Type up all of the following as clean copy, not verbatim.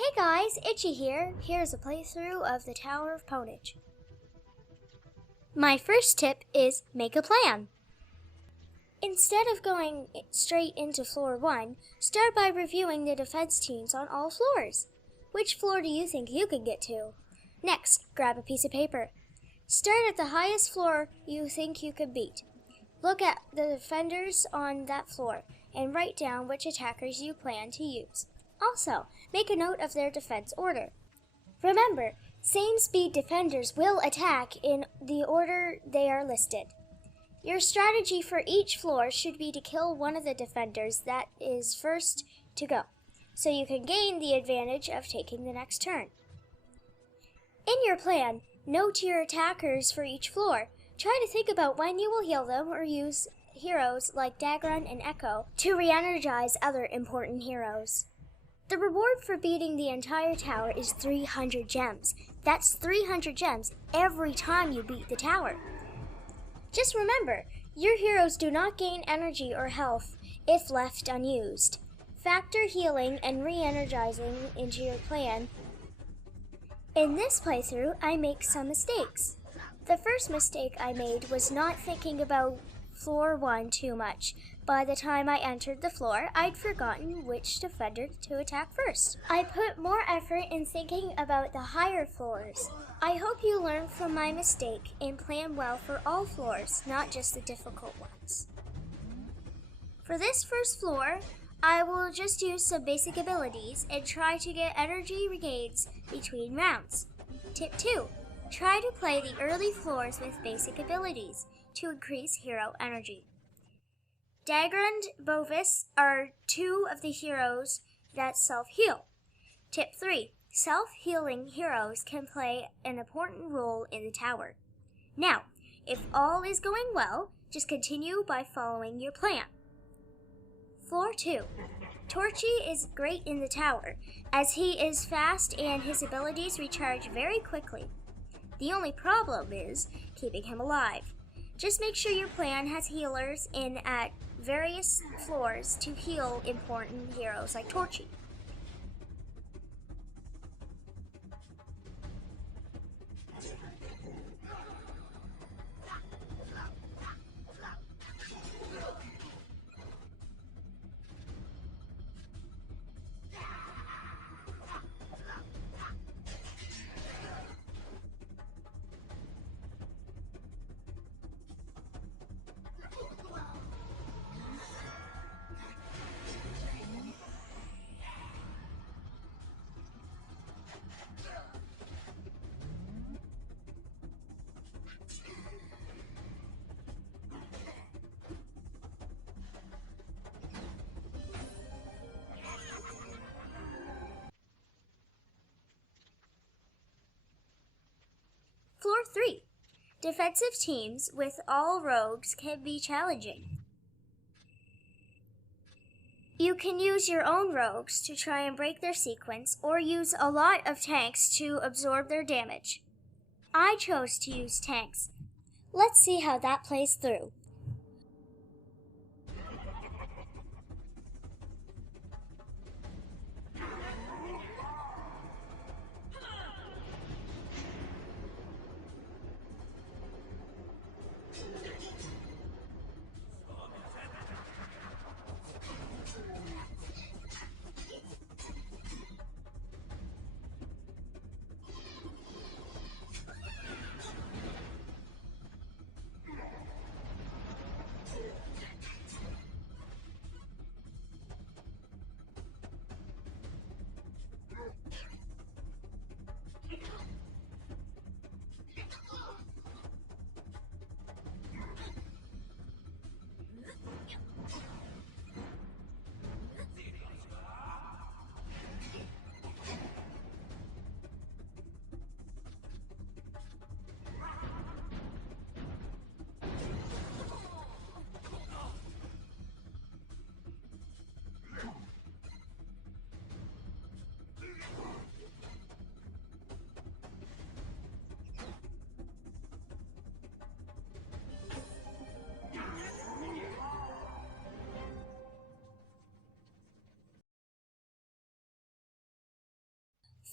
Hey guys, Itchy here. Here's a playthrough of the Tower of Pwnage. My first tip is make a plan. Instead of going straight into floor 1, start by reviewing the defense teams on all floors. Which floor do you think you can get to? Next, grab a piece of paper. Start at the highest floor you think you could beat. Look at the defenders on that floor and write down which attackers you plan to use. Also, make a note of their defense order. Remember, same speed defenders will attack in the order they are listed. Your strategy for each floor should be to kill one of the defenders that is first to go, so you can gain the advantage of taking the next turn. In your plan, note your attackers for each floor. Try to think about when you will heal them or use heroes like Dagrun and Echo to re-energize other important heroes. The reward for beating the entire tower is 300 gems. That's 300 gems every time you beat the tower. Just remember, your heroes do not gain energy or health if left unused. Factor healing and re-energizing into your plan. In this playthrough, I make some mistakes. The first mistake I made was not thinking about floor 1 too much. By the time I entered the floor, I'd forgotten which defender to attack first. I put more effort in thinking about the higher floors. I hope you learn from my mistake and plan well for all floors, not just the difficult ones. For this first floor, I will just use some basic abilities and try to get energy regains between rounds. Tip 2. Try to play the early floors with basic abilities to increase hero energy. Dagger and Bovis are two of the heroes that self-heal. Tip 3. Self-healing heroes can play an important role in the tower. Now, if all is going well, just continue by following your plan. Floor 2. Torchy is great in the tower, as he is fast and his abilities recharge very quickly. The only problem is keeping him alive. Just make sure your plan has healers in at various floors to heal important heroes like Torchy. Floor 3. Defensive teams with all rogues can be challenging. You can use your own rogues to try and break their sequence or use a lot of tanks to absorb their damage. I chose to use tanks. Let's see how that plays through.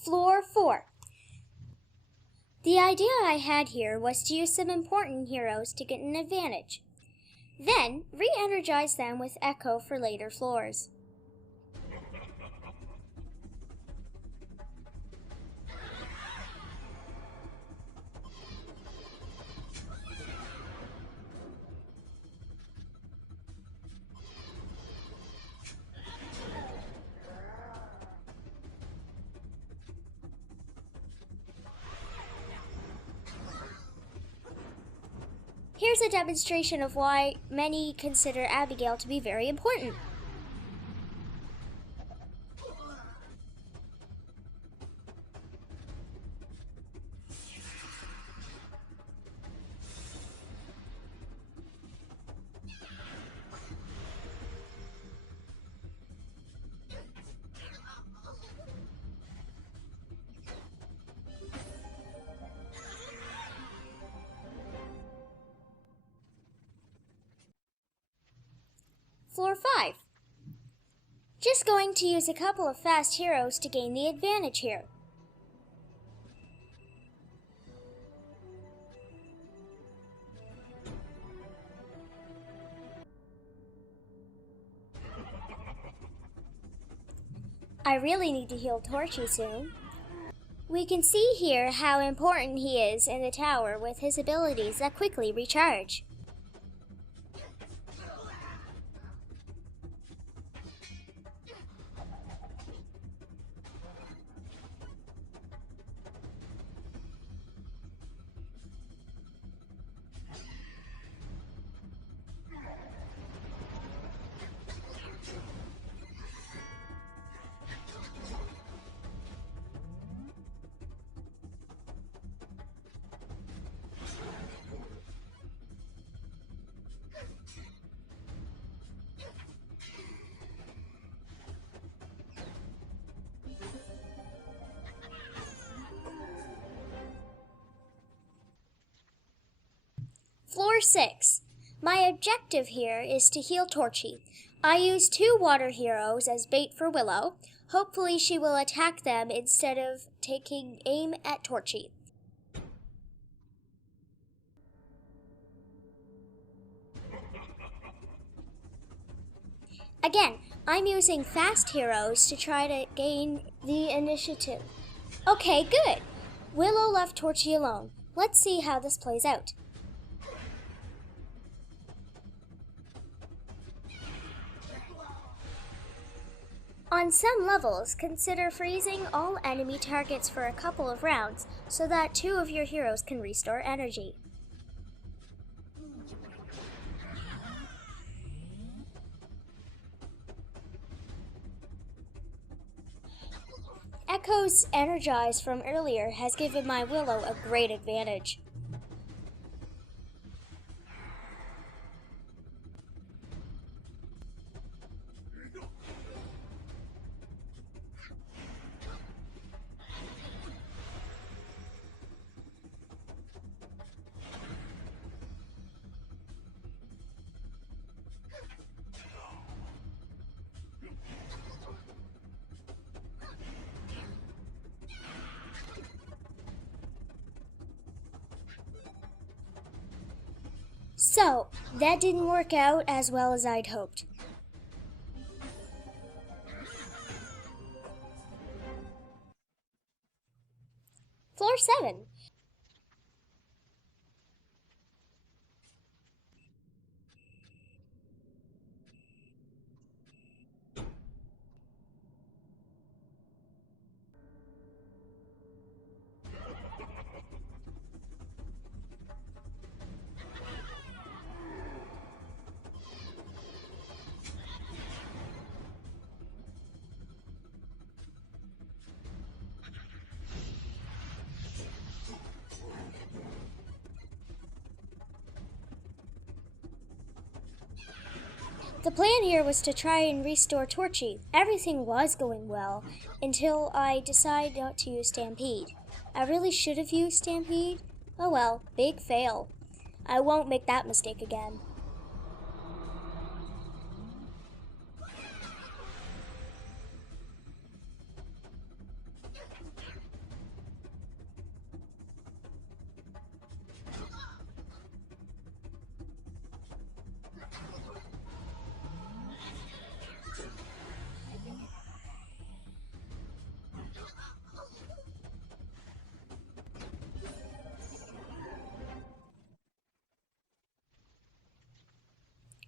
Floor 4. The idea I had here was to use some important heroes to get an advantage. Then, re-energize them with Echo for later floors. Here's a demonstration of why many consider Abigail to be very important. Floor 5. Just going to use a couple of fast heroes to gain the advantage here. I really need to heal Torchy soon. We can see here how important he is in the tower with his abilities that quickly recharge. Floor 6. My objective here is to heal Torchy. I use 2 water heroes as bait for Willow. Hopefully she will attack them instead of taking aim at Torchy. Again, I'm using fast heroes to try to gain the initiative. Okay, good. Willow left Torchy alone. Let's see how this plays out. On some levels, consider freezing all enemy targets for a couple of rounds so that 2 of your heroes can restore energy. Echo's Energize from earlier has given my Willow a great advantage. So, that didn't work out as well as I'd hoped. Floor 7. The plan here was to try and restore Torchy. Everything was going well until I decided not to use Stampede. I really should have used Stampede. Oh well, big fail. I won't make that mistake again.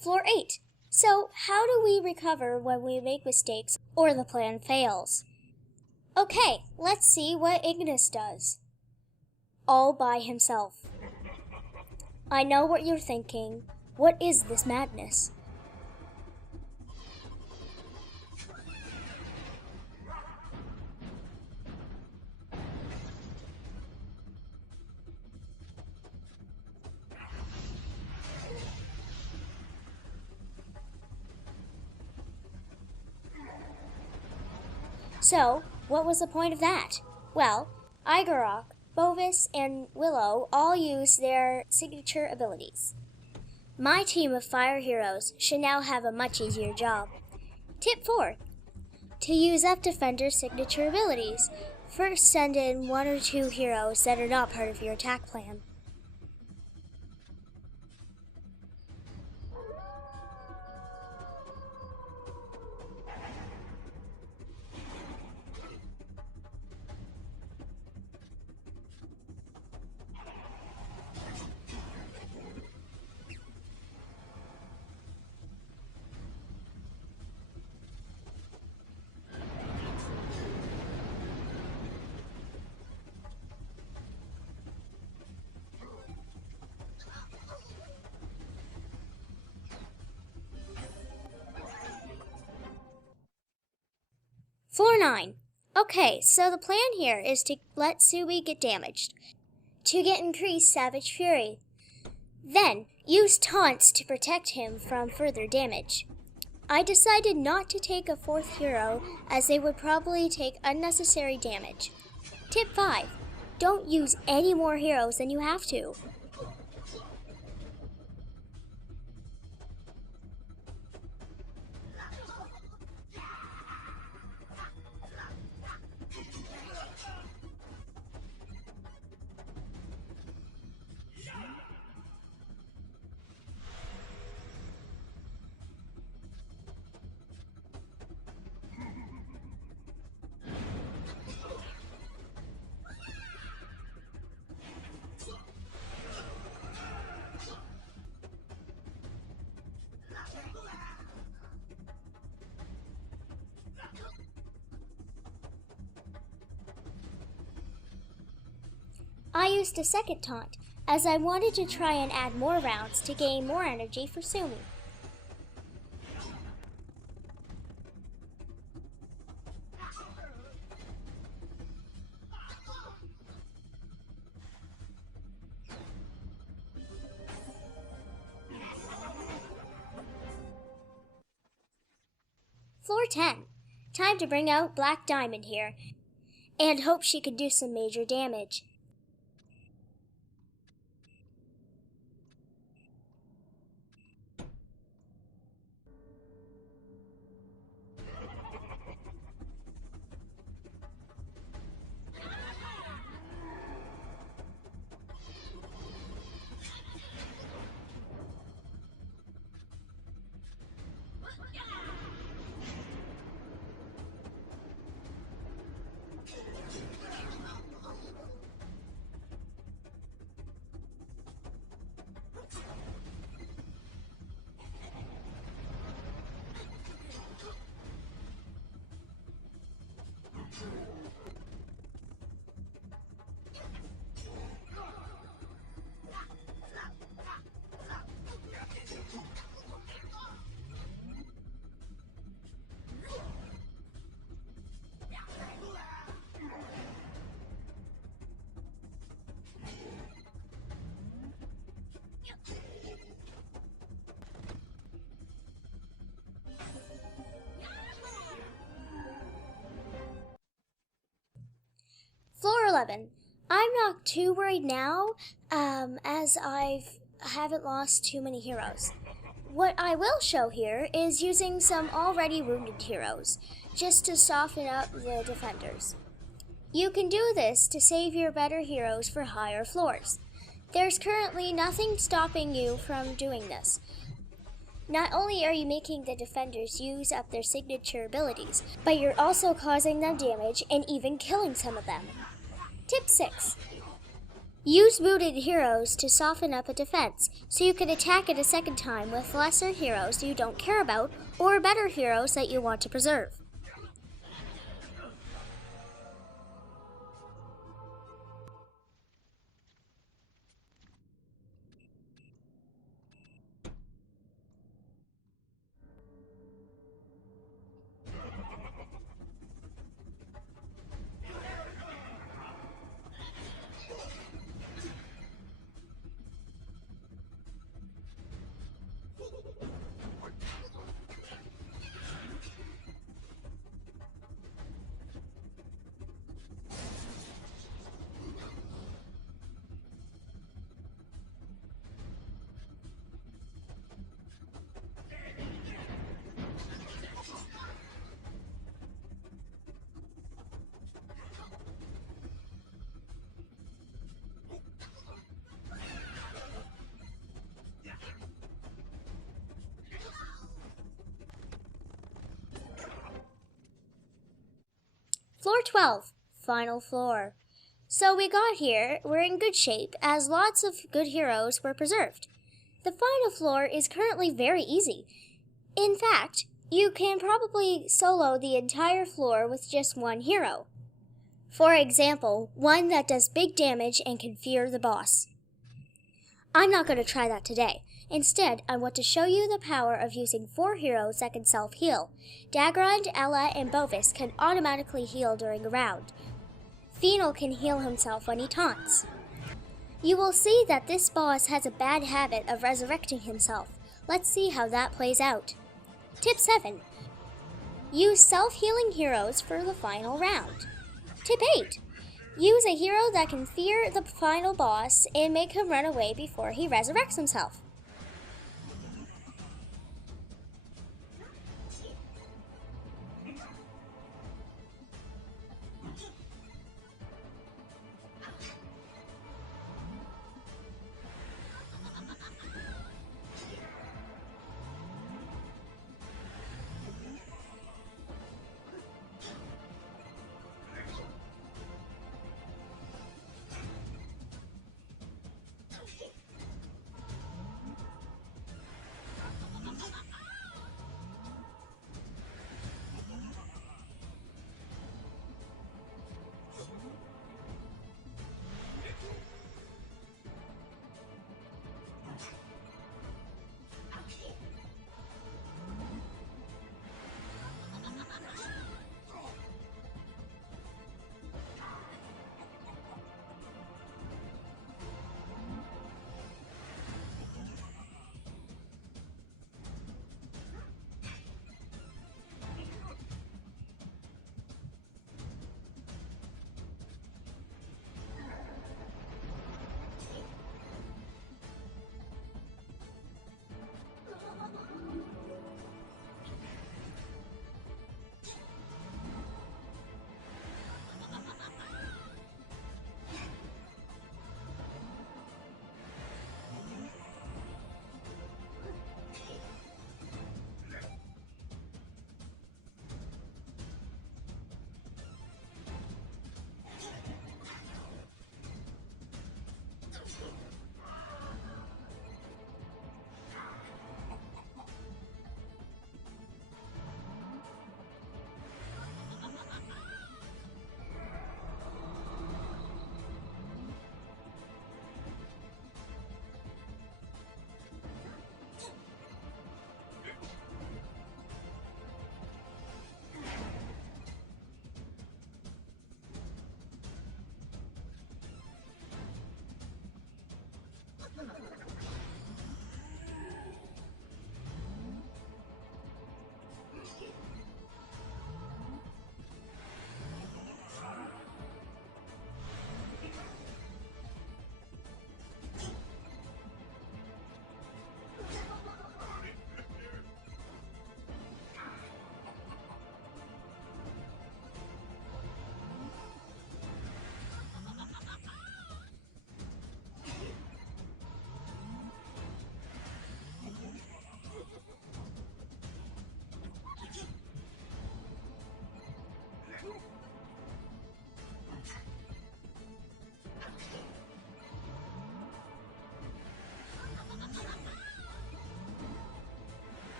Floor 8. So, how do we recover when we make mistakes or the plan fails? Okay, let's see what Ignis does. All by himself. I know what you're thinking. What is this madness? So, what was the point of that? Well, Igorok, Bovis, and Willow all use their signature abilities. My team of fire heroes should now have a much easier job. Tip 4. To use up Defender's signature abilities, first send in 1 or 2 heroes that are not part of your attack plan. Floor 9. Okay, so the plan here is to let Subi get damaged, to get increased Savage Fury. Then, use taunts to protect him from further damage. I decided not to take a 4th hero as they would probably take unnecessary damage. Tip 5. Don't use any more heroes than you have to. I used a second taunt, as I wanted to try and add more rounds to gain more energy for Sumi. Floor 10. Time to bring out Black Diamond here, and hope she can do some major damage. Floor 11. I'm not too worried now, as I haven't lost too many heroes. What I will show here is using some already wounded heroes, just to soften up the defenders. You can do this to save your better heroes for higher floors. There's currently nothing stopping you from doing this. Not only are you making the defenders use up their signature abilities, but you're also causing them damage and even killing some of them. Tip 6. Use booted heroes to soften up a defense, so you can attack it a second time with lesser heroes you don't care about, or better heroes that you want to preserve. Floor 12, final floor. So we got here, we're in good shape as lots of good heroes were preserved. The final floor is currently very easy. In fact, you can probably solo the entire floor with just one hero. For example, one that does big damage and can fear the boss. I'm not going to try that today. Instead, I want to show you the power of using 4 heroes that can self-heal. Dagrand, Ella, and Bovis can automatically heal during a round. Pwnage can heal himself when he taunts. You will see that this boss has a bad habit of resurrecting himself. Let's see how that plays out. Tip 7. Use self-healing heroes for the final round. Tip 8. Use a hero that can fear the final boss and make him run away before he resurrects himself.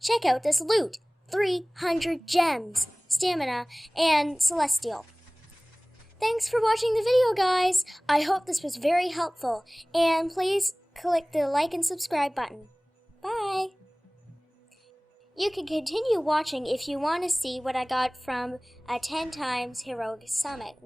Check out this loot. 300 gems, stamina, and celestial. Thanks for watching the video, guys. I hope this was very helpful. And please click the like and subscribe button. Bye. You can continue watching if you want to see what I got from a 10 times heroic summit.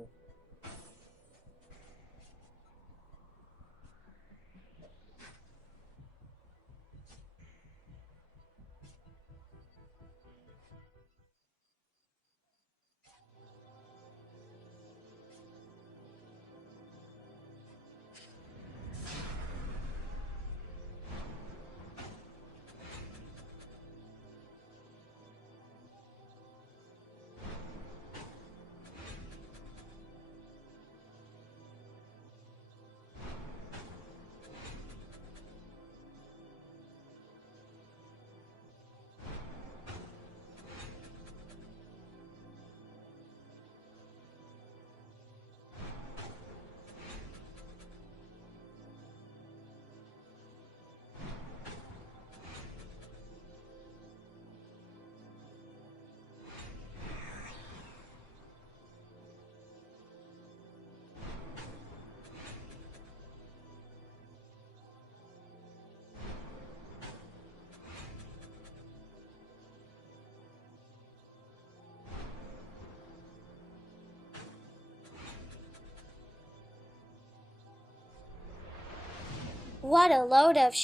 What a load of